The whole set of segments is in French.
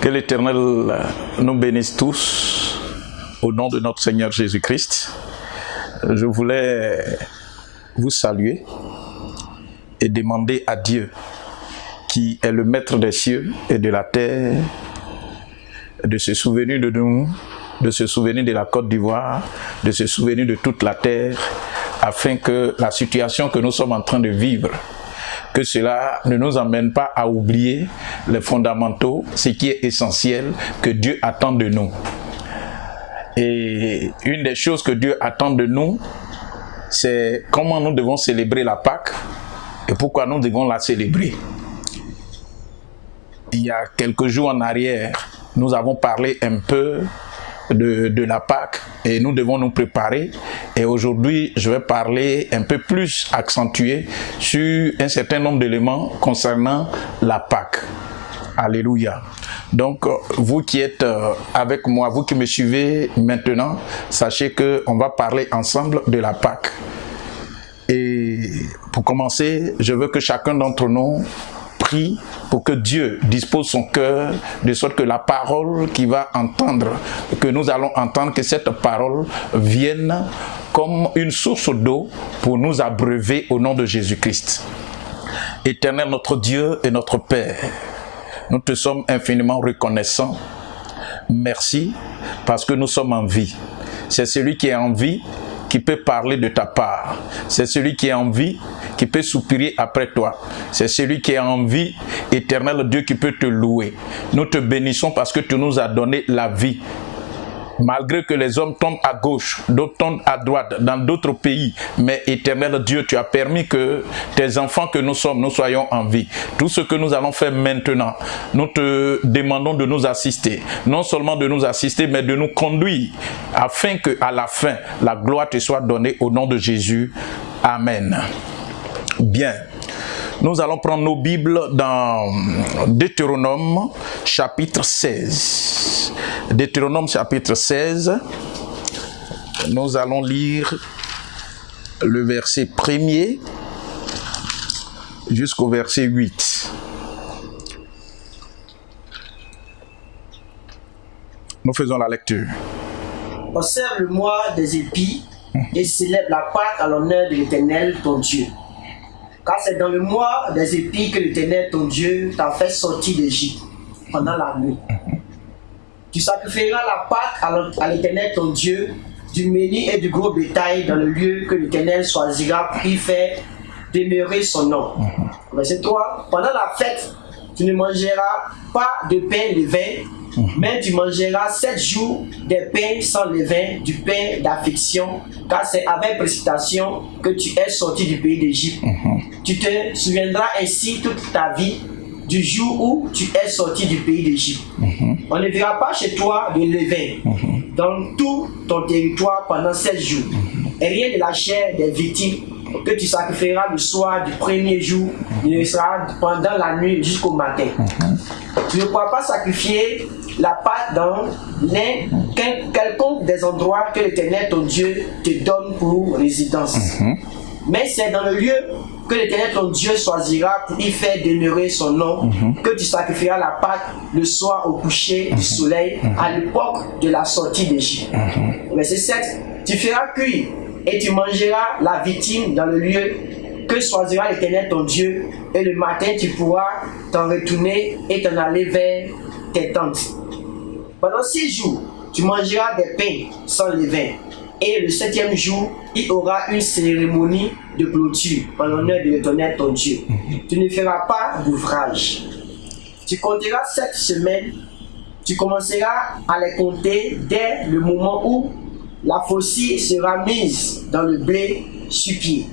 Que l'Éternel nous bénisse tous au nom de notre Seigneur Jésus-Christ. Je voulais vous saluer et demander à Dieu, qui est le maître des cieux et de la terre, de se souvenir de nous, de se souvenir de la Côte d'Ivoire, de se souvenir de toute la terre, afin que la situation que nous sommes en train de vivre, que cela ne nous amène pas à oublier les fondamentaux, ce qui est essentiel que Dieu attend de nous. Et une des choses que Dieu attend de nous, c'est comment nous devons célébrer la Pâque et pourquoi nous devons la célébrer. Il y a quelques jours en arrière, nous avons parlé un peu de la Pâque et nous devons nous préparer. Et aujourd'hui, je vais parler un peu plus accentué sur un certain nombre d'éléments concernant la Pâque. Alléluia. Donc, vous qui êtes avec moi, vous qui me suivez maintenant, sachez qu'on va parler ensemble de la Pâque. Et pour commencer, je veux que chacun d'entre nous prie pour que Dieu dispose son cœur de sorte que la parole qu'il va entendre, que nous allons entendre, que cette parole vienne comme une source d'eau pour nous abreuver au nom de Jésus-Christ. Éternel notre Dieu et notre Père, nous te sommes infiniment reconnaissants. Merci parce que nous sommes en vie. C'est celui qui est en vie qui peut parler de ta part. C'est celui qui est en vie qui peut soupirer après toi. C'est celui qui est en vie, éternel Dieu, qui peut te louer. Nous te bénissons parce que tu nous as donné la vie. Malgré que les hommes tombent à gauche, d'autres tombent à droite, dans d'autres pays, mais éternel Dieu, tu as permis que tes enfants que nous sommes, nous soyons en vie. Tout ce que nous allons faire maintenant, nous te demandons de nous assister. Non seulement de nous assister, mais de nous conduire, afin qu'à la fin, la gloire te soit donnée au nom de Jésus. Amen. Bien. Nous allons prendre nos Bibles dans Deutéronome chapitre 16. Deutéronome chapitre 16. Nous allons lire le verset 1er jusqu'au verset 8. Nous faisons la lecture. Observe le mois des épis et célèbre la Pâque à l'honneur de l'Éternel ton Dieu. Car c'est dans le mois des épis que l'Éternel ton Dieu t'a fait sortir d'Égypte pendant la nuit. Tu sacrifieras la Pâque à l'Éternel ton Dieu, du menu et du gros bétail dans le lieu que l'Éternel choisira pour y faire demeurer son nom. Verset 3. Pendant la fête, tu ne mangeras pas de pain levain, mais tu mangeras 7 jours des pains sans levain, du pain d'affliction, car c'est avec précipitation que tu es sorti du pays d'Égypte. Tu te souviendras ainsi toute ta vie du jour où tu es sorti du pays d'Égypte. On ne verra pas chez toi de levain dans tout ton territoire pendant 7 jours, et rien de la chair des victimes que tu sacrifieras le soir du premier jour ne sera pendant la nuit jusqu'au matin. Tu ne pourras pas sacrifier la Pâque dans quelconque des endroits que l'Éternel ton Dieu te donne pour résidence. Mais c'est dans le lieu que l'Éternel ton Dieu choisira pour y faire demeurer son nom, que tu sacrifieras la Pâque le soir au coucher du soleil, à l'époque de la sortie d'Égypte. Verset 7. Tu feras cuire et tu mangeras la victime dans le lieu que choisira l'Éternel ton Dieu, et le matin tu pourras t'en retourner et t'en aller vers tes tentes. Pendant 6 jours, tu mangeras des pains sans levain, et le 7e jour, il y aura une cérémonie de clôture en l'honneur de l'Éternel ton Dieu. Tu ne feras pas d'ouvrage. Tu compteras 7 semaines, tu commenceras à les compter dès le moment où la faucille sera mise dans le blé sur pied.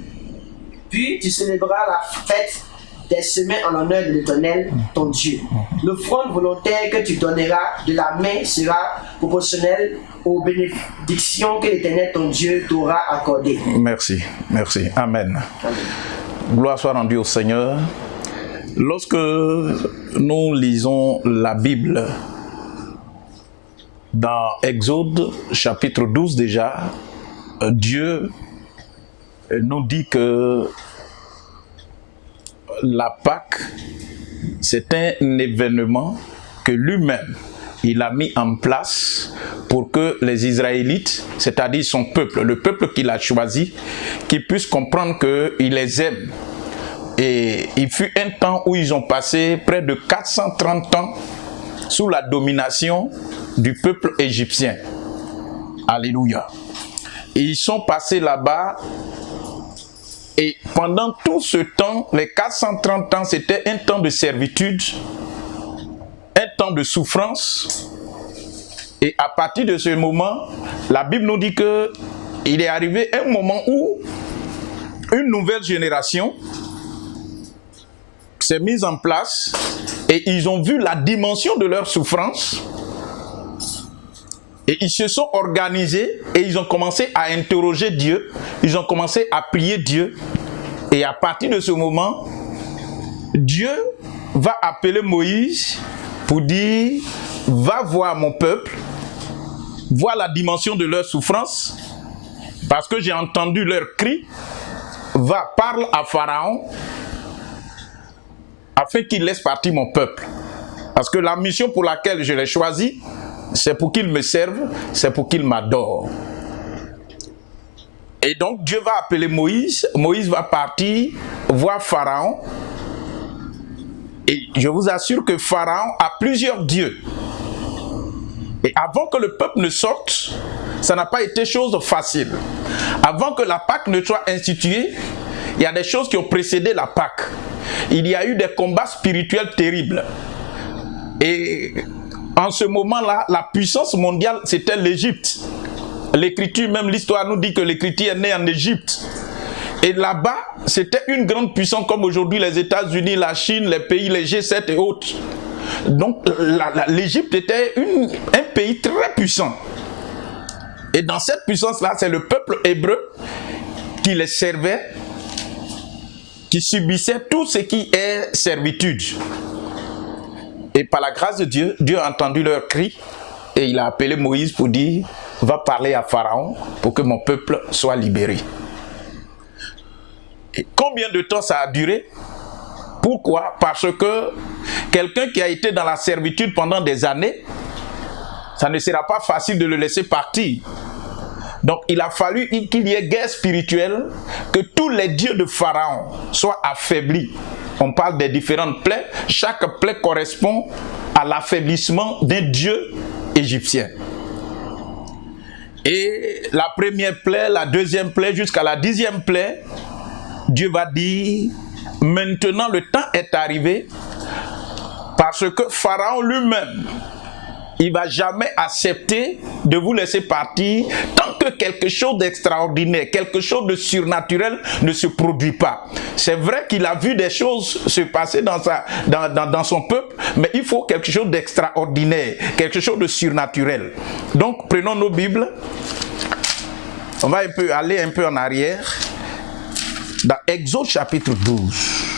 Puis tu célébreras la fête des semaines en l'honneur de l'Éternel, ton Dieu. L'offrande volontaire que tu donneras de la main sera proportionnelle aux bénédictions que l'Éternel, ton Dieu, t'aura accordées. Merci, merci. Amen. Gloire soit rendue au Seigneur. Lorsque nous lisons la Bible, dans Exode chapitre 12 déjà, Dieu nous dit que la Pâque, c'est un événement que lui-même, il a mis en place pour que les Israélites, c'est-à-dire son peuple, le peuple qu'il a choisi, qu'ils puissent comprendre qu'il les aime. Et il fut un temps où ils ont passé près de 430 ans sous la domination du peuple égyptien. Alléluia. Et ils sont passés là-bas, et pendant tout ce temps, les 430 ans, c'était un temps de servitude, un temps de souffrance. Et à partir de ce moment, la Bible nous dit qu'il est arrivé un moment où une nouvelle génération s'est mise en place, et ils ont vu la dimension de leur souffrance. Et ils se sont organisés et ils ont commencé à interroger Dieu. Ils ont commencé à prier Dieu. Et à partir de ce moment, Dieu va appeler Moïse pour dire: va voir mon peuple, vois la dimension de leur souffrance, parce que j'ai entendu leur cri. Va, parle à Pharaon, afin qu'il laisse partir mon peuple. Parce que la mission pour laquelle je l'ai choisi, c'est pour qu'il me serve, c'est pour qu'il m'adore. Et donc Dieu va appeler Moïse, Moïse va partir voir Pharaon. Et je vous assure que Pharaon a plusieurs dieux. Et avant que le peuple ne sorte, ça n'a pas été chose facile. Avant que la Pâque ne soit instituée, il y a des choses qui ont précédé la Pâque. Il y a eu des combats spirituels terribles. Et en ce moment-là, la puissance mondiale, c'était l'Égypte. L'Écriture, même l'histoire nous dit que l'Écriture est née en Égypte. Et là-bas, c'était une grande puissance comme aujourd'hui les États-Unis, la Chine, les pays, les G7 et autres. Donc l'Égypte était un pays très puissant. Et dans cette puissance-là, c'est le peuple hébreu qui les servait, qui subissait tout ce qui est servitude. Et par la grâce de Dieu, Dieu a entendu leur cri et il a appelé Moïse pour dire: va parler à Pharaon pour que mon peuple soit libéré. Et combien de temps ça a duré? Pourquoi? Parce que quelqu'un qui a été dans la servitude pendant des années, ça ne sera pas facile de le laisser partir. Donc il a fallu qu'il y ait guerre spirituelle, que tous les dieux de Pharaon soient affaiblis. On parle des différentes plaies. Chaque plaie correspond à l'affaiblissement d'un dieu égyptien. Et la première plaie, la deuxième plaie, jusqu'à la 10e plaie, Dieu va dire, maintenant le temps est arrivé, parce que Pharaon lui-même, il ne va jamais accepter de vous laisser partir tant que quelque chose d'extraordinaire, quelque chose de surnaturel ne se produit pas. C'est vrai qu'il a vu des choses se passer dans son peuple, mais il faut quelque chose d'extraordinaire, quelque chose de surnaturel. Donc prenons nos Bibles, on va aller un peu en arrière, dans Exode chapitre 12.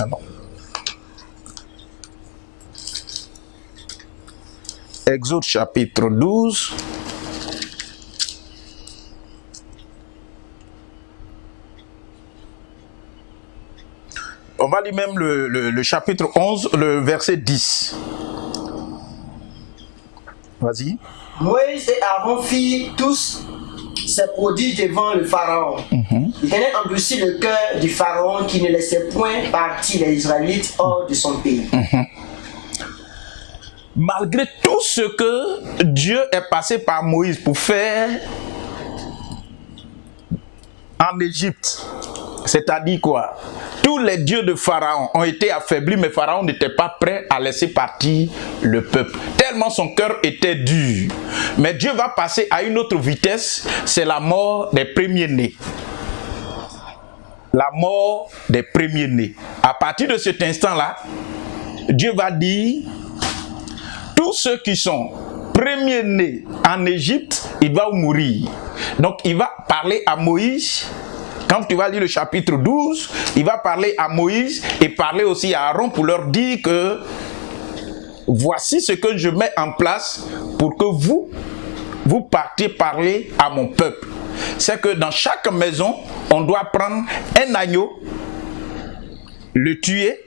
Ah non. Exode chapitre 12. On va lire même le chapitre 11, le verset 10. Vas-y. Moïse et Aaron firent tous ces prodiges devant le Pharaon. L'Éternel endurcit le cœur du Pharaon qui ne laissait point partir les Israélites hors de son pays. Malgré tout ce que Dieu est passé par Moïse pour faire en Égypte, c'est-à-dire quoi? Tous les dieux de Pharaon ont été affaiblis, mais Pharaon n'était pas prêt à laisser partir le peuple. Tellement son cœur était dur. Mais Dieu va passer à une autre vitesse, c'est la mort des premiers-nés. La mort des premiers-nés. À partir de cet instant-là, Dieu va dire, tous ceux qui sont premiers-nés en Égypte, ils vont mourir. Donc il va parler à Moïse. Quand tu vas lire le chapitre 12, il va parler à Moïse et parler aussi à Aaron pour leur dire que voici ce que je mets en place pour que vous partiez parler à mon peuple. C'est que dans chaque maison, on doit prendre un agneau, le tuer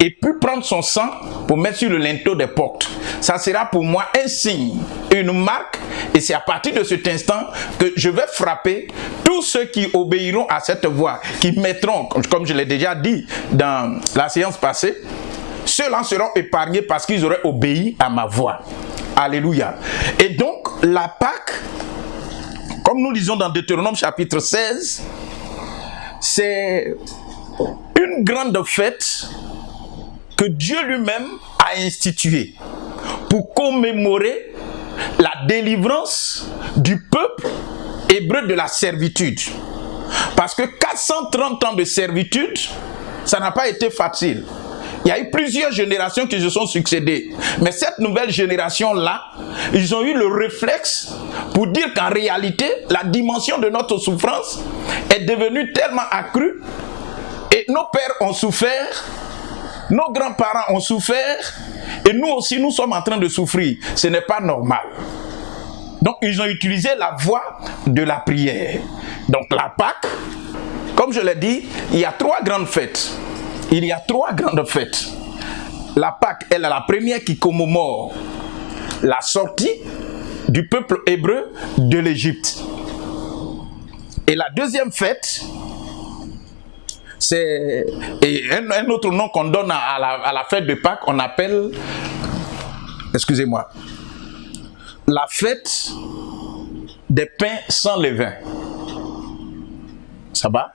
et puis prendre son sang pour mettre sur le linteau des portes. Ça sera pour moi un signe, une marque, et c'est à partir de cet instant que je vais frapper tous ceux qui obéiront à cette voix, qui mettront, comme je l'ai déjà dit dans la séance passée, ceux-là seront épargnés parce qu'ils auraient obéi à ma voix. Alléluia. Et donc, la Pâque, comme nous lisons dans Deutéronome chapitre 16, c'est une grande fête que Dieu lui-même a instituée pour commémorer la délivrance du peuple hébreu de la servitude. Parce que 430 ans de servitude, ça n'a pas été facile. Il y a eu plusieurs générations qui se sont succédées. Mais cette nouvelle génération-là, ils ont eu le réflexe pour dire qu'en réalité, la dimension de notre souffrance est devenue tellement accrue et nos pères ont souffert, nos grands-parents ont souffert et nous aussi, nous sommes en train de souffrir. Ce n'est pas normal. Donc, ils ont utilisé la voie de la prière. Donc, la Pâque, comme je l'ai dit, il y a 3 grandes fêtes. Il y a 3 grandes fêtes. La Pâque, elle est la première qui commémore la sortie du peuple hébreu de l'Égypte. Et la deuxième fête, c'est un autre nom qu'on donne à la fête de Pâques, on appelle, excusez-moi, la fête des pains sans levain. Ça va?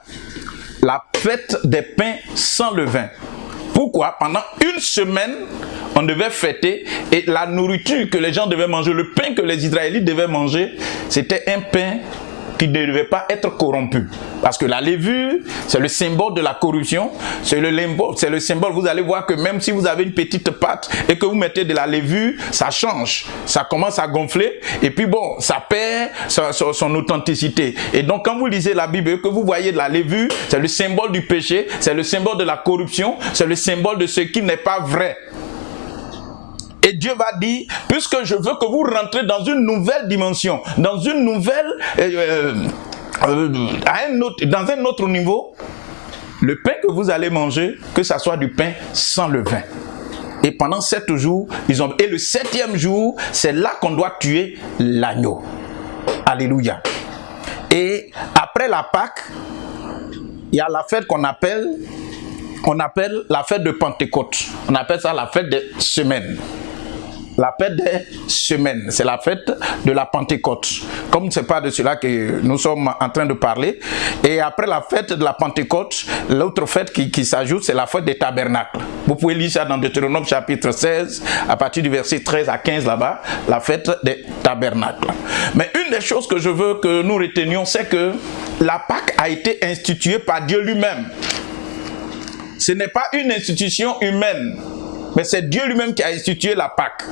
La fête des pains sans levain. Pourquoi? Pendant une semaine, on devait fêter et la nourriture que les gens devaient manger, le pain que les Israélites devaient manger, c'était un pain qui ne devait pas être corrompu. Parce que la levure, c'est le symbole de la corruption, c'est le symbole, vous allez voir que même si vous avez une petite pâte et que vous mettez de la levure, ça change, ça commence à gonfler et puis bon, ça perd son authenticité. Et donc quand vous lisez la Bible et que vous voyez de la levure, c'est le symbole du péché, c'est le symbole de la corruption, c'est le symbole de ce qui n'est pas vrai. Et Dieu va dire, puisque je veux que vous rentrez dans une nouvelle dimension, dans une nouvelle dans un autre niveau, le pain que vous allez manger, que ça soit du pain sans levain. Et pendant 7 jours, et le 7e jour, c'est là qu'on doit tuer l'agneau. Alléluia. Et après la Pâque, il y a la fête qu'on appelle la fête de Pentecôte. On appelle ça la fête des semaines. La fête des semaines, c'est la fête de la Pentecôte. Comme ce n'est pas de cela que nous sommes en train de parler. Et après la fête de la Pentecôte, l'autre fête qui s'ajoute, c'est la fête des tabernacles. Vous pouvez lire ça dans Deutéronome chapitre 16, à partir du verset 13 à 15 là-bas, la fête des tabernacles. Mais une des choses que je veux que nous retenions, c'est que la Pâque a été instituée par Dieu lui-même. Ce n'est pas une institution humaine, mais c'est Dieu lui-même qui a institué la Pâque.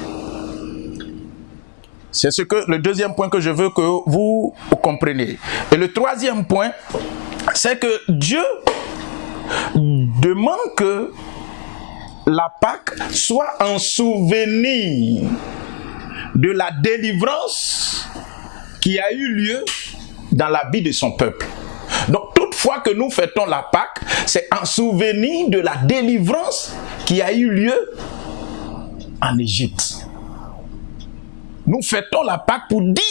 C'est le deuxième point que je veux que vous compreniez. Et le troisième point, c'est que Dieu demande que la Pâque soit un souvenir de la délivrance qui a eu lieu dans la vie de son peuple. Donc, toutefois que nous fêtons la Pâque, c'est un souvenir de la délivrance qui a eu lieu en Égypte. Nous fêtons la Pâque pour dire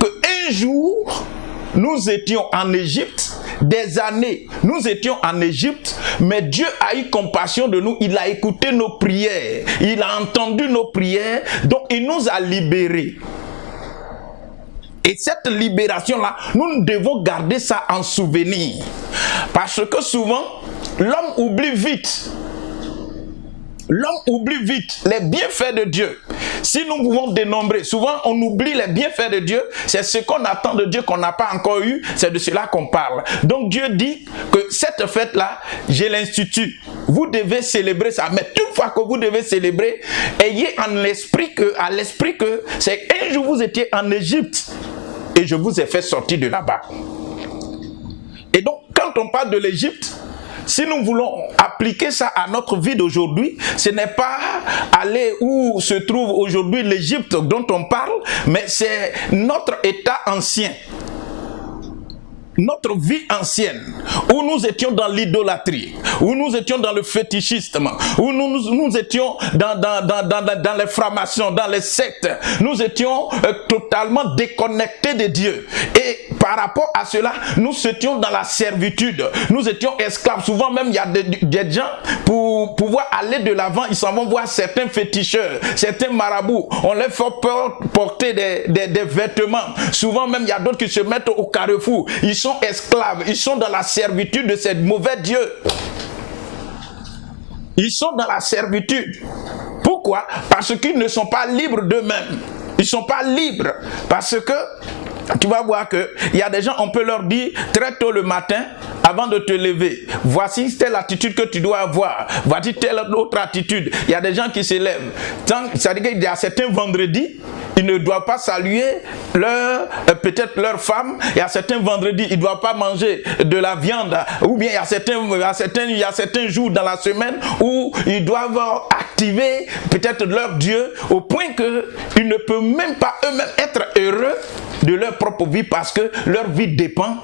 qu'un jour, nous étions en Égypte, des années, nous étions en Égypte, mais Dieu a eu compassion de nous, il a écouté nos prières, il a entendu nos prières, donc il nous a libérés. Et cette libération-là, nous devons garder ça en souvenir. Parce que souvent, l'homme oublie vite. L'homme oublie vite les bienfaits de Dieu. Si nous pouvons dénombrer, souvent on oublie les bienfaits de Dieu. C'est ce qu'on attend de Dieu qu'on n'a pas encore eu. C'est de cela qu'on parle. Donc Dieu dit que cette fête-là, je l'institue. Vous devez célébrer ça. Mais toutefois que vous devez célébrer, ayez à l'esprit que c'est un jour vous étiez en Égypte et je vous ai fait sortir de là-bas. Et donc quand on parle de l'Égypte, si nous voulons appliquer ça à notre vie d'aujourd'hui, ce n'est pas aller où se trouve aujourd'hui l'Égypte dont on parle, mais c'est notre état ancien. Notre vie ancienne, où nous étions dans l'idolâtrie, où nous étions dans le fétichisme, où nous étions dans les framations, dans les sectes, nous étions totalement déconnectés de Dieu. Et par rapport à cela, nous étions dans la servitude, nous étions esclaves. Souvent même, il y a des gens, pour pouvoir aller de l'avant, ils s'en vont voir certains féticheurs, certains marabouts. On les fait porter des vêtements. Souvent même, il y a d'autres qui se mettent au carrefour. Ils sont esclaves, ils sont dans la servitude de ces mauvais dieux. Ils sont dans la servitude. Pourquoi? Parce qu'ils ne sont pas libres d'eux-mêmes. Ils ne sont pas libres. Parce que tu vas voir qu'il y a des gens, on peut leur dire très tôt le matin, avant de te lever, voici telle attitude que tu dois avoir, voici telle autre attitude. Il y a des gens qui se lèvent. C'est-à-dire qu'il y a certains vendredis, ils ne doivent pas saluer peut-être leur femme. Il y a certains vendredis, ils ne doivent pas manger de la viande. Ou bien il y a certains jours dans la semaine où ils doivent activer peut-être leur Dieu au point qu'ils ne peuvent même pas eux-mêmes être heureux de leur propre vie parce que leur vie dépend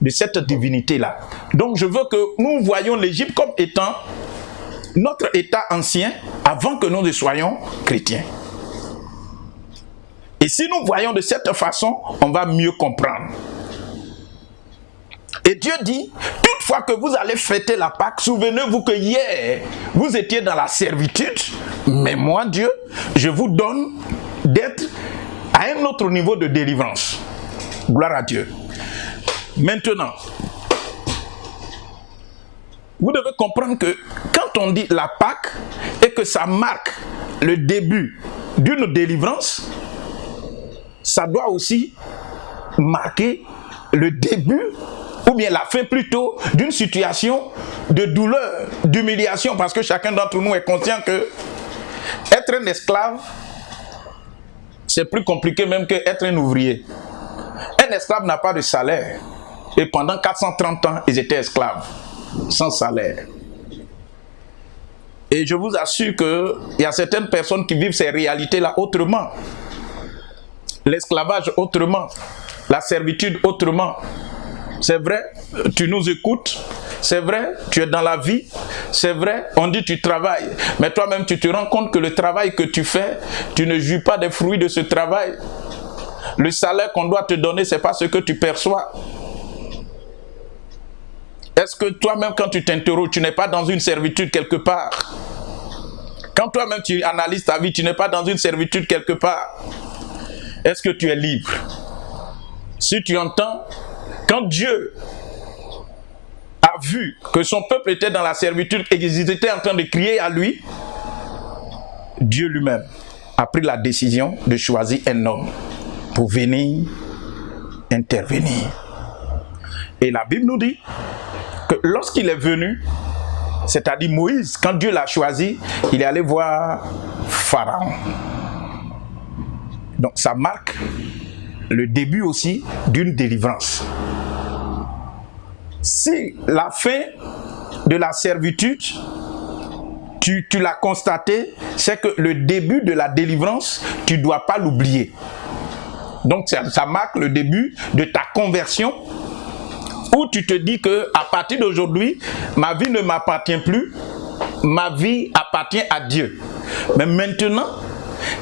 de cette divinité-là. Donc je veux que nous voyions l'Égypte comme étant notre état ancien avant que nous ne soyons chrétiens. Et si nous voyons de cette façon, on va mieux comprendre. Et Dieu dit, toutefois que vous allez fêter la Pâque, souvenez-vous que hier, vous étiez dans la servitude, mais moi, Dieu, je vous donne d'être à un autre niveau de délivrance. Gloire à Dieu. Maintenant, vous devez comprendre que quand on dit la Pâque et que ça marque le début d'une délivrance, ça doit aussi marquer le début ou bien la fin plutôt d'une situation de douleur, d'humiliation, parce que chacun d'entre nous est conscient que être un esclave, c'est plus compliqué même qu'être un ouvrier. Un esclave n'a pas de salaire. Et pendant 430 ans, ils étaient esclaves, sans salaire. Et je vous assure qu'il y a certaines personnes qui vivent ces réalités-là autrement. l'esclavage autrement, la servitude autrement. C'est vrai, tu nous écoutes, c'est vrai, tu es dans la vie, c'est vrai, on dit tu travailles, mais toi-même tu te rends compte que le travail que tu fais, tu ne jouis pas des fruits de ce travail. Le salaire qu'on doit te donner, ce n'est pas ce que tu perçois. Est-ce que toi-même, quand tu t'interroges, tu n'es pas dans une servitude quelque part? Quand toi-même tu analyses ta vie, tu n'es pas dans une servitude quelque part. Est-ce que tu es libre? Si tu entends, quand Dieu a vu que son peuple était dans la servitude et qu'ils étaient en train de crier à lui, Dieu lui-même a pris la décision de choisir un homme pour venir intervenir. Et la Bible nous dit que lorsqu'il est venu, c'est-à-dire Moïse, quand Dieu l'a choisi, il est allé voir Pharaon. Donc ça marque le début aussi d'une délivrance. Si la fin de la servitude, tu l'as constaté, c'est que le début de la délivrance, tu ne dois pas l'oublier. Donc ça marque le début de ta conversion, où tu te dis que à partir d'aujourd'hui, ma vie ne m'appartient plus, ma vie appartient à Dieu. Mais maintenant,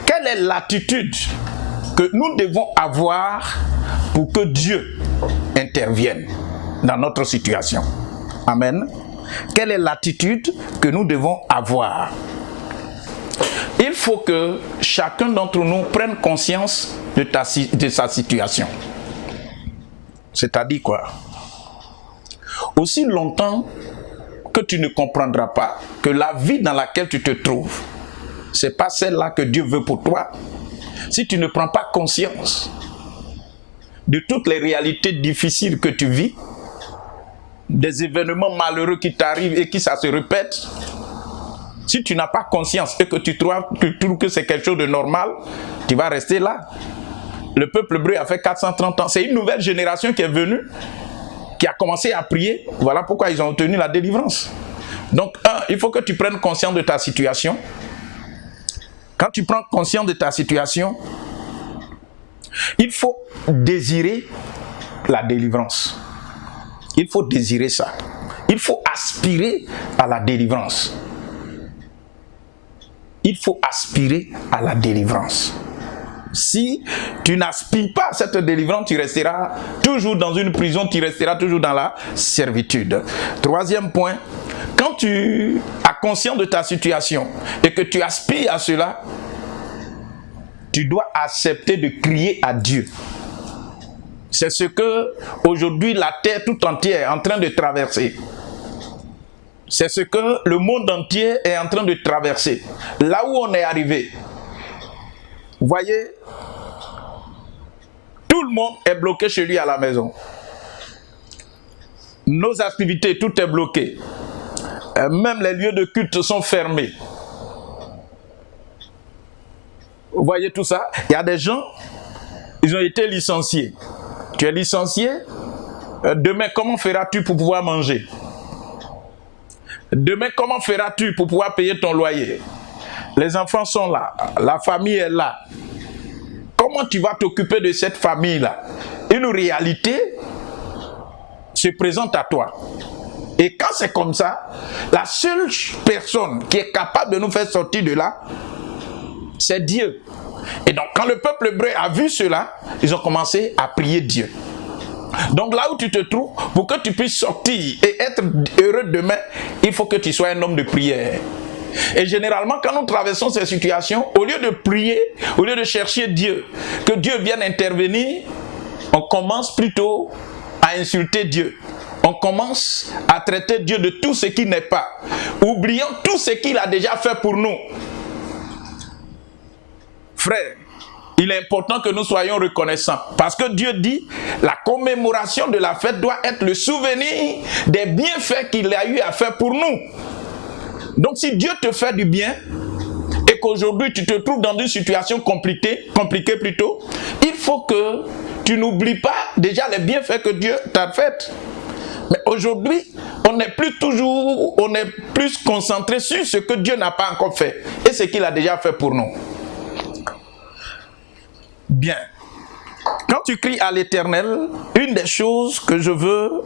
quelle est l'attitude que nous devons avoir pour que Dieu intervienne dans notre situation? Amen. Quelle est l'attitude que nous devons avoir? Il faut que chacun d'entre nous prenne conscience de sa situation. C'est-à-dire quoi? Aussi longtemps que tu ne comprendras pas que la vie dans laquelle tu te trouves, ce n'est pas celle-là que Dieu veut pour toi, si tu ne prends pas conscience de toutes les réalités difficiles que tu vis, des événements malheureux qui t'arrivent et qui ça se répète, si tu n'as pas conscience et que tu trouves que c'est quelque chose de normal, tu vas rester là. Le peuple hébreu a fait 430 ans. C'est une nouvelle génération qui est venue, qui a commencé à prier. Voilà pourquoi ils ont obtenu la délivrance. Donc, il faut que tu prennes conscience de ta situation. Quand tu prends conscience de ta situation, il faut désirer la délivrance. Il faut désirer ça. Il faut aspirer à la délivrance. Il faut aspirer à la délivrance. Si tu n'aspires pas à cette délivrance, tu resteras toujours dans une prison, tu resteras toujours dans la servitude. Troisième point, quand tu as conscience de ta situation et que tu aspires à cela, tu dois accepter de crier à Dieu. C'est ce que aujourd'hui la terre tout entière est en train de traverser. C'est ce que le monde entier est en train de traverser. Là où on est arrivé, vous voyez, tout le monde est bloqué chez lui à la maison. Nos activités, tout est bloqué. Même les lieux de culte sont fermés. Vous voyez tout ça? Il y a des gens, ils ont été licenciés. Tu es licencié, demain comment feras-tu pour pouvoir manger? Demain comment feras-tu pour pouvoir payer ton loyer? Les enfants sont là, la famille est là. Comment tu vas t'occuper de cette famille-là? Une réalité se présente à toi. Et quand c'est comme ça, la seule personne qui est capable de nous faire sortir de là, c'est Dieu. Et donc quand le peuple hébreu a vu cela, ils ont commencé à prier Dieu. Donc là où tu te trouves, pour que tu puisses sortir et être heureux demain, il faut que tu sois un homme de prière. Et généralement, quand nous traversons ces situations, au lieu de prier, au lieu de chercher Dieu, que Dieu vienne intervenir, on commence plutôt à insulter Dieu. On commence à traiter Dieu de tout ce qui n'est pas, oubliant tout ce qu'il a déjà fait pour nous. Frère, il est important que nous soyons reconnaissants. Parce que Dieu dit, la commémoration de la fête doit être le souvenir des bienfaits qu'il a eu à faire pour nous. Donc si Dieu te fait du bien, et qu'aujourd'hui tu te trouves dans une situation compliquée plutôt, il faut que tu n'oublies pas déjà les bienfaits que Dieu t'a fait. Mais aujourd'hui, on est plus concentré sur ce que Dieu n'a pas encore fait et ce qu'il a déjà fait pour nous. Bien. Quand tu cries à l'Éternel, une des choses que je veux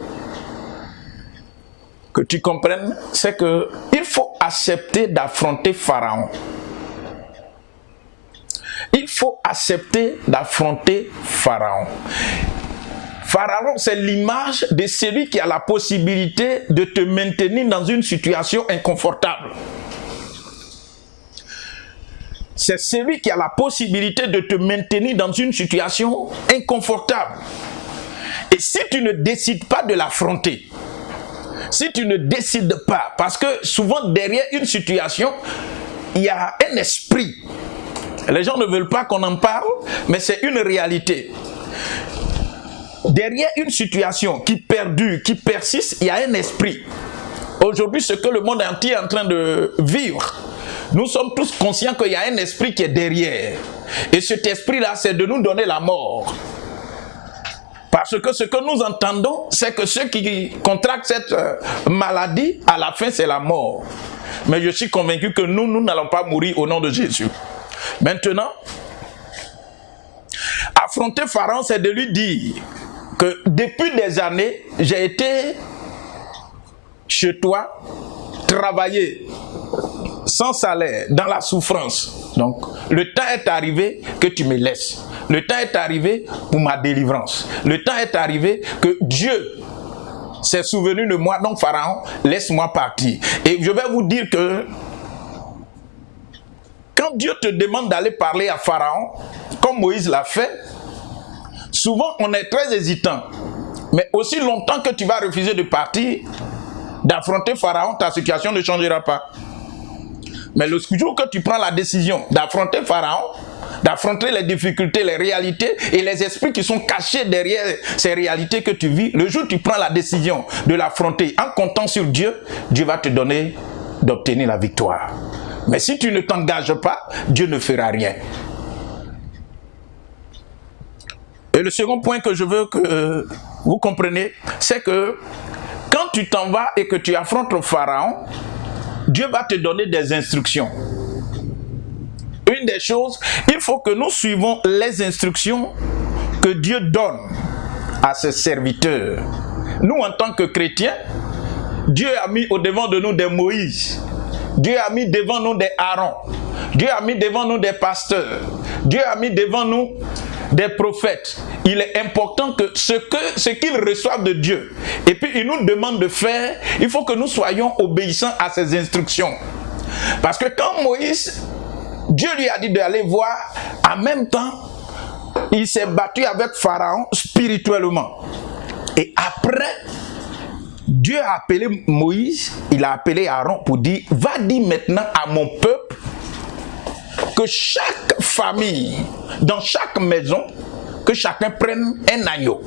que tu comprennes, c'est qu'il faut accepter d'affronter Pharaon. Il faut accepter d'affronter Pharaon. Pharaon, c'est l'image de celui qui a la possibilité de te maintenir dans une situation inconfortable. C'est celui qui a la possibilité de te maintenir dans une situation inconfortable. Et si tu ne décides pas de l'affronter, si tu ne décides pas, parce que souvent derrière une situation, il y a un esprit. Les gens ne veulent pas qu'on en parle, mais c'est une réalité. Derrière une situation qui perdure, qui persiste, il y a un esprit. Aujourd'hui, ce que le monde entier est en train de vivre, nous sommes tous conscients qu'il y a un esprit qui est derrière. Et cet esprit-là, c'est de nous donner la mort. Parce que ce que nous entendons, c'est que ceux qui contractent cette maladie, à la fin, c'est la mort. Mais je suis convaincu que nous n'allons pas mourir au nom de Jésus. Maintenant, affronter Pharaon, c'est de lui dire que depuis des années, j'ai été chez toi, travailler sans salaire, dans la souffrance. Donc, le temps est arrivé que tu me laisses. Le temps est arrivé pour ma délivrance. Le temps est arrivé que Dieu s'est souvenu de moi. Donc, Pharaon, laisse-moi partir. Et je vais vous dire que quand Dieu te demande d'aller parler à Pharaon, comme Moïse l'a fait, souvent on est très hésitant. Mais aussi longtemps que tu vas refuser de partir, d'affronter Pharaon, ta situation ne changera pas. Mais le jour que tu prends la décision d'affronter Pharaon, d'affronter les difficultés, les réalités et les esprits qui sont cachés derrière ces réalités que tu vis, le jour où tu prends la décision de l'affronter en comptant sur Dieu, Dieu va te donner d'obtenir la victoire. Mais si tu ne t'engages pas, Dieu ne fera rien. Et le second point que je veux que vous compreniez, c'est que quand tu t'en vas et que tu affrontes le Pharaon, Dieu va te donner des instructions. Une des choses, il faut que nous suivons les instructions que Dieu donne à ses serviteurs. Nous, en tant que chrétiens, Dieu a mis au-devant de nous des Moïse. Dieu a mis devant nous des Aaron. Dieu a mis devant nous des pasteurs. Dieu a mis devant nous des prophètes. Il est important que ce qu'ils reçoivent de Dieu, et puis il nous demande de faire, il faut que nous soyons obéissants à ses instructions. Parce que quand Moïse, Dieu lui a dit d'aller voir, en même temps, il s'est battu avec Pharaon spirituellement. Et après, Dieu a appelé Moïse, il a appelé Aaron pour dire, va dire maintenant à mon peuple que chaque famille, dans chaque maison, que chacun prenne un agneau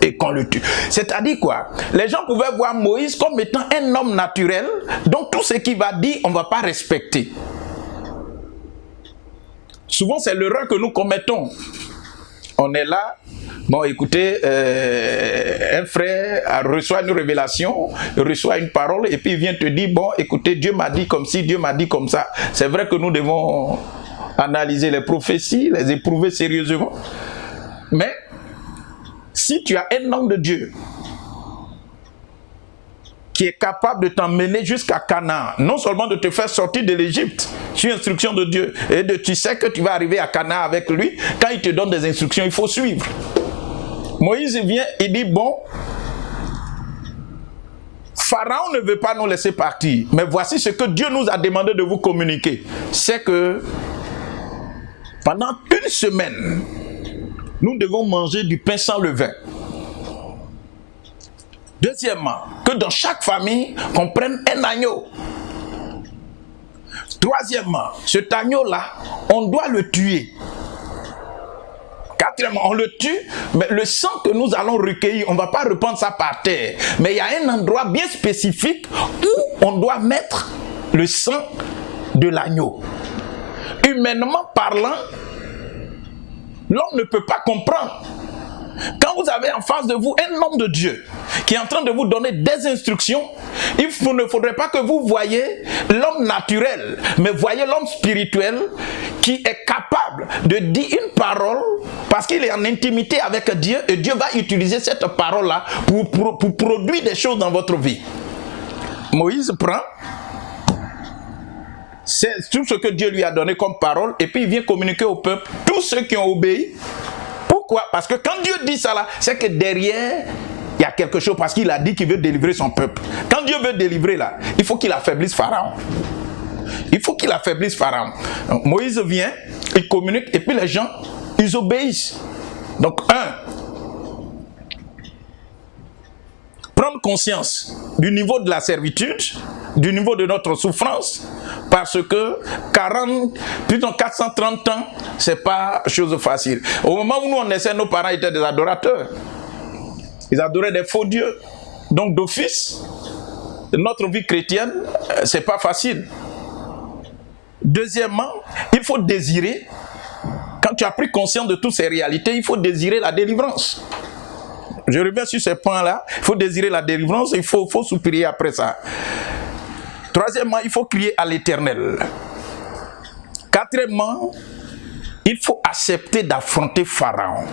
et qu'on le tue. C'est-à-dire quoi? Les gens pouvaient voir Moïse comme étant un homme naturel, donc tout ce qu'il va dire, on ne va pas respecter. Souvent, c'est l'erreur que nous commettons. On est là, bon écoutez, un frère reçoit une révélation, reçoit une parole, et puis il vient te dire, bon écoutez, Dieu m'a dit comme ci, Dieu m'a dit comme ça. C'est vrai que nous devons analyser les prophéties, les éprouver sérieusement. Mais, si tu as un homme de Dieu qui est capable de t'emmener jusqu'à Canaan, non seulement de te faire sortir de l'Égypte, sur instruction de Dieu, et tu sais que tu vas arriver à Canaan avec lui, quand il te donne des instructions, il faut suivre. Moïse vient et dit, bon, Pharaon ne veut pas nous laisser partir, mais voici ce que Dieu nous a demandé de vous communiquer. C'est que pendant une semaine, nous devons manger du pain sans levain. Deuxièmement, que dans chaque famille, on prenne un agneau. Troisièmement, cet agneau-là, on doit le tuer. Quatrièmement, on le tue, mais le sang que nous allons recueillir, on ne va pas répandre ça par terre. Mais il y a un endroit bien spécifique où on doit mettre le sang de l'agneau. Humainement parlant, l'homme ne peut pas comprendre. Quand vous avez en face de vous un homme de Dieu qui est en train de vous donner des instructions, il ne faudrait pas que vous voyez l'homme naturel, mais voyez l'homme spirituel qui est capable de dire une parole parce qu'il est en intimité avec Dieu et Dieu va utiliser cette parole-là pour produire des choses dans votre vie. Moïse prend tout ce que Dieu lui a donné comme parole et puis il vient communiquer au peuple, tous ceux qui ont obéi. Pourquoi? Parce que quand Dieu dit ça là, c'est que derrière, il y a quelque chose parce qu'il a dit qu'il veut délivrer son peuple. Quand Dieu veut délivrer là, il faut qu'il affaiblisse Pharaon. Il faut qu'il affaiblisse Pharaon. Donc, Moïse vient, il communique et puis les gens, ils obéissent. Donc prendre conscience du niveau de la servitude, du niveau de notre souffrance, parce que 430 ans, c'est pas chose facile. Au moment où nous on naissait, nos parents étaient des adorateurs. Ils adoraient des faux dieux. Donc d'office, notre vie chrétienne, c'est pas facile. Deuxièmement, il faut désirer, quand tu as pris conscience de toutes ces réalités, il faut désirer la délivrance. Je reviens sur ces points-là. Il faut désirer la délivrance, il faut soupirer après ça. Troisièmement, il faut crier à l'Éternel. Quatrièmement, il faut accepter d'affronter Pharaon.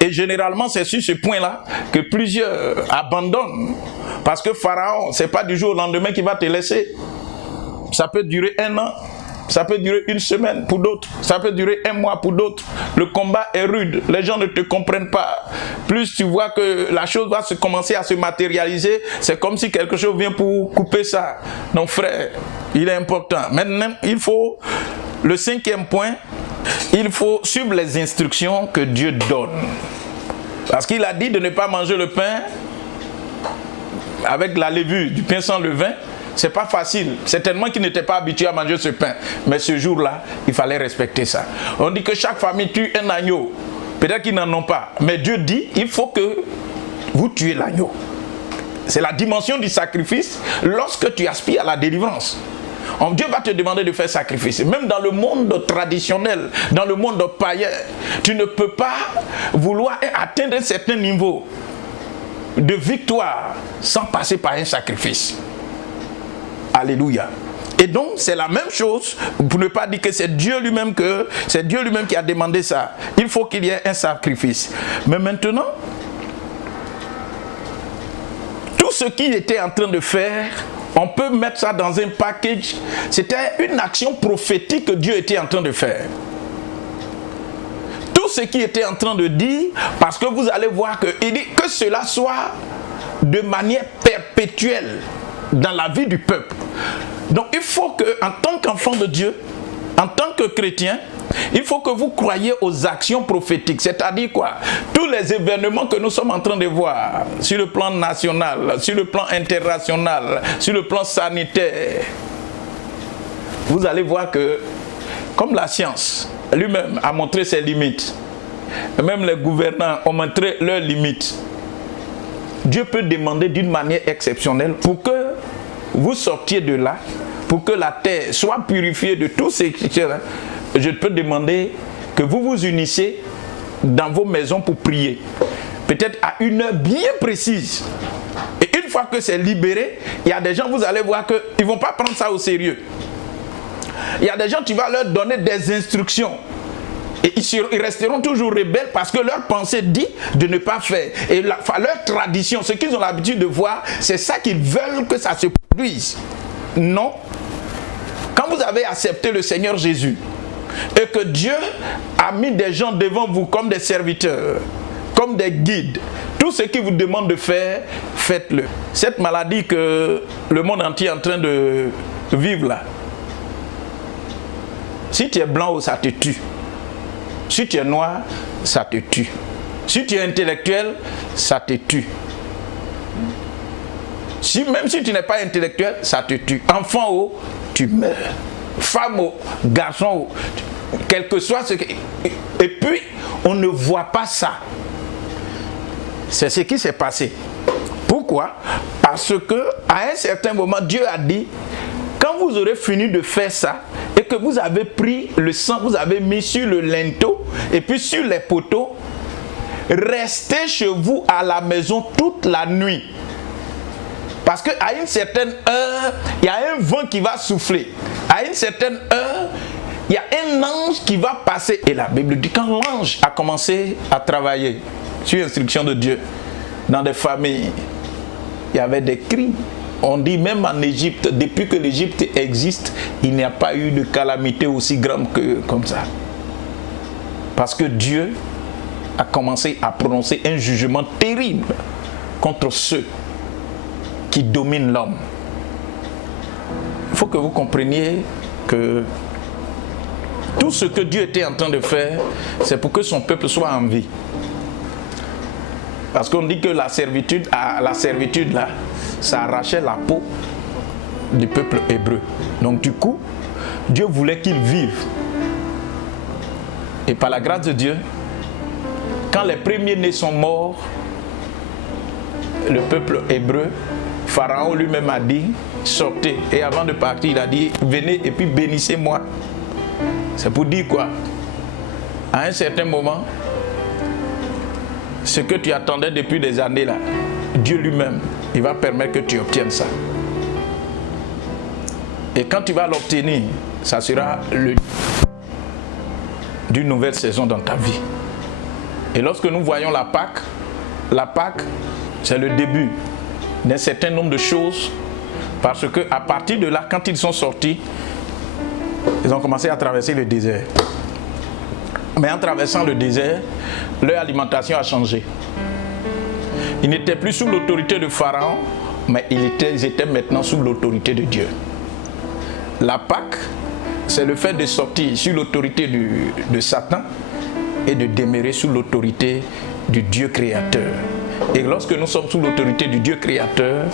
Et généralement, c'est sur ce point-là que plusieurs abandonnent. Parce que Pharaon, ce n'est pas du jour au lendemain qu'il va te laisser. Ça peut durer 1 an. Ça peut durer 1 semaine pour d'autres. Ça peut durer 1 mois pour d'autres. Le combat est rude. Les gens ne te comprennent pas. Plus tu vois que la chose va commencer à se matérialiser, c'est comme si quelque chose vient pour couper ça. Donc frère, il est important. Maintenant, il faut, le 5e point, il faut suivre les instructions que Dieu donne. Parce qu'il a dit de ne pas manger le pain avec la levure, du pain sans levain. C'est pas facile. Certainement qu'ils n'étaient pas habitués à manger ce pain. Mais ce jour-là, il fallait respecter ça. On dit que chaque famille tue un agneau. Peut-être qu'ils n'en ont pas. Mais Dieu dit, il faut que vous tuez l'agneau. C'est la dimension du sacrifice lorsque tu aspires à la délivrance. Dieu va te demander de faire sacrifice. Même dans le monde traditionnel, dans le monde païen, tu ne peux pas vouloir atteindre un certain niveau de victoire sans passer par un sacrifice. Alléluia. Et donc, c'est la même chose, pour ne pas dire que c'est Dieu lui-même qui a demandé ça. Il faut qu'il y ait un sacrifice. Mais maintenant, tout ce qu'il était en train de faire, on peut mettre ça dans un package. C'était une action prophétique que Dieu était en train de faire. Tout ce qu'il était en train de dire, parce que vous allez voir qu'il dit que cela soit de manière perpétuelle dans la vie du peuple. Donc il faut que, en tant qu'enfant de Dieu, en tant que chrétien, il faut que vous croyiez aux actions prophétiques. C'est-à-dire quoi? Tous les événements que nous sommes en train de voir, sur le plan national, sur le plan international, sur le plan sanitaire, vous allez voir que, comme la science lui-même a montré ses limites, même les gouvernants ont montré leurs limites, Dieu peut demander d'une manière exceptionnelle pour que vous sortiez de là, pour que la terre soit purifiée de tous ces choses. Je peux demander que vous vous unissiez dans vos maisons pour prier. Peut-être à une heure bien précise. Et une fois que c'est libéré, il y a des gens, vous allez voir qu'ils ne vont pas prendre ça au sérieux. Il y a des gens, tu vas leur donner des instructions. Et ils resteront toujours rebelles parce que leur pensée dit de ne pas faire. Et leur tradition, ce qu'ils ont l'habitude de voir, c'est ça qu'ils veulent que ça se produise. Non. Quand vous avez accepté le Seigneur Jésus et que Dieu a mis des gens devant vous comme des serviteurs, comme des guides, tout ce qu'il vous demande de faire, faites-le. Cette maladie que le monde entier est en train de vivre là, si tu es blanc, ça te tue. Si tu es noir, ça te tue. Si tu es intellectuel, ça te tue. Même si tu n'es pas intellectuel, ça te tue. Enfant, tu meurs. Femme, garçon, quel que soit ce que... Et puis, on ne voit pas ça. C'est ce qui s'est passé. Pourquoi? Parce que à un certain moment, Dieu a dit, quand vous aurez fini de faire ça, et que vous avez pris le sang, vous avez mis sur le linteau, et puis sur les poteaux, restez chez vous à la maison toute la nuit. Parce qu'à une certaine heure, il y a un vent qui va souffler. À une certaine heure, il y a un ange qui va passer. Et la Bible dit quand l'ange a commencé à travailler sur instruction de Dieu, dans des familles, il y avait des cris. On dit même en Égypte, depuis que l'Égypte existe, il n'y a pas eu de calamité aussi grande que comme ça. Parce que Dieu a commencé à prononcer un jugement terrible contre ceux qui dominent l'homme. Il faut que vous compreniez que tout ce que Dieu était en train de faire, c'est pour que son peuple soit en vie. Parce qu'on dit que la servitude là, ça arrachait la peau du peuple hébreu. Donc du coup, Dieu voulait qu'ils vivent. Et par la grâce de Dieu, quand les premiers-nés sont morts, le peuple hébreu, Pharaon lui-même a dit, sortez. Et avant de partir, il a dit, venez et puis bénissez-moi. C'est pour dire quoi? À un certain moment, ce que tu attendais depuis des années là, Dieu lui-même, il va permettre que tu obtiennes ça. Et quand tu vas l'obtenir, ça sera d'une nouvelle saison dans ta vie. Et lorsque nous voyons la Pâque, c'est le début d'un certain nombre de choses, parce que à partir de là, quand ils sont sortis, ils ont commencé à traverser le désert. Mais en traversant le désert, leur alimentation a changé. Ils n'étaient plus sous l'autorité de Pharaon, mais ils étaient maintenant sous l'autorité de Dieu. La Pâque, c'est le fait de sortir sous l'autorité de Satan et de demeurer sous l'autorité du Dieu créateur. Et lorsque nous sommes sous l'autorité du Dieu créateur,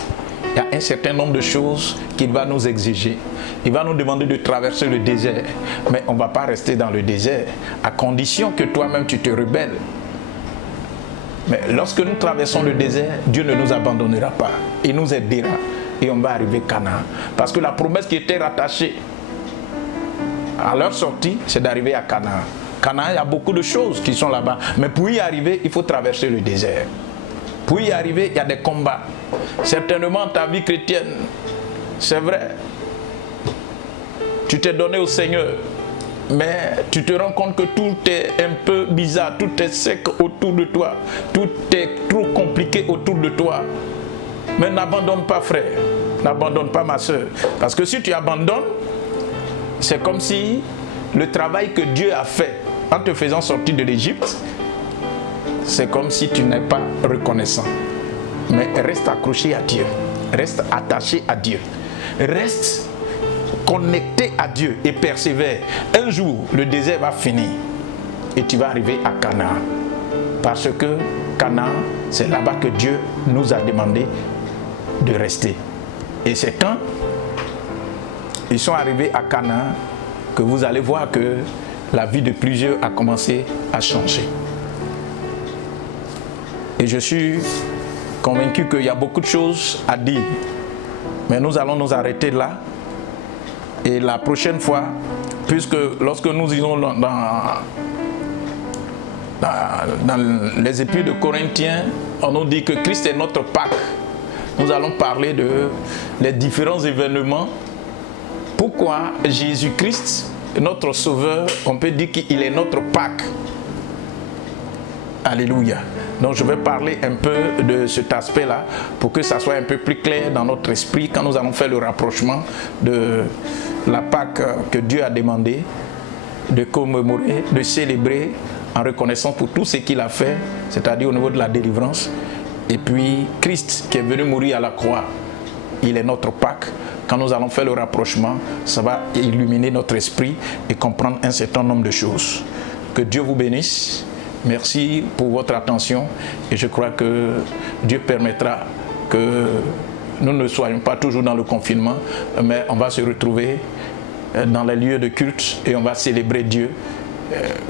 il y a un certain nombre de choses qu'il va nous exiger. Il va nous demander de traverser le désert. Mais on ne va pas rester dans le désert, à condition que toi-même tu te rebelles. Mais lorsque nous traversons le désert, Dieu ne nous abandonnera pas. Il nous aidera et on va arriver à Canaan. Parce que la promesse qui était rattachée à leur sortie, c'est d'arriver à Canaan. Canaan, il y a beaucoup de choses qui sont là-bas. Mais pour y arriver, il faut traverser le désert. Pour y arriver, il y a des combats. Certainement, ta vie chrétienne, c'est vrai, tu t'es donné au Seigneur, mais tu te rends compte que tout est un peu bizarre, tout est sec autour de toi, tout est trop compliqué autour de toi. Mais n'abandonne pas, frère, n'abandonne pas, ma soeur, parce que si tu abandonnes, c'est comme si le travail que Dieu a fait en te faisant sortir de l'Égypte, c'est comme si tu n'es pas reconnaissant. Mais reste accroché à Dieu, reste attaché à Dieu, reste connecté à Dieu et persévère. Un jour, le désert va finir et tu vas arriver à Canaan. Parce que Canaan, c'est là-bas que Dieu nous a demandé de rester. Et c'est quand ils sont arrivés à Canaan que vous allez voir que la vie de plusieurs a commencé à changer. Et je suis convaincu qu'il y a beaucoup de choses à dire. Mais nous allons nous arrêter là. Et la prochaine fois, puisque lorsque nous irons dans les épîtres de Corinthiens, on nous dit que Christ est notre Pâque. Nous allons parler de les différents événements. Pourquoi Jésus-Christ, notre Sauveur, on peut dire qu'il est notre Pâque. Alléluia. Donc je vais parler un peu de cet aspect-là pour que ça soit un peu plus clair dans notre esprit quand nous allons faire le rapprochement de la Pâque que Dieu a demandé de commémorer, de célébrer en reconnaissant pour tout ce qu'il a fait, c'est-à-dire au niveau de la délivrance. Et puis Christ qui est venu mourir à la croix, il est notre Pâque. Quand nous allons faire le rapprochement, ça va illuminer notre esprit et comprendre un certain nombre de choses. Que Dieu vous bénisse. Merci pour votre attention et je crois que Dieu permettra que nous ne soyons pas toujours dans le confinement, mais on va se retrouver dans les lieux de culte et on va célébrer Dieu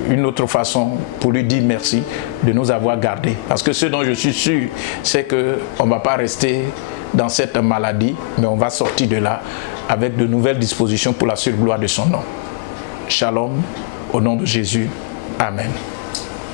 une autre façon pour lui dire merci de nous avoir gardés. Parce que ce dont je suis sûr, c'est qu'on ne va pas rester dans cette maladie, mais on va sortir de là avec de nouvelles dispositions pour la seule gloire de son nom. Shalom, au nom de Jésus. Amen.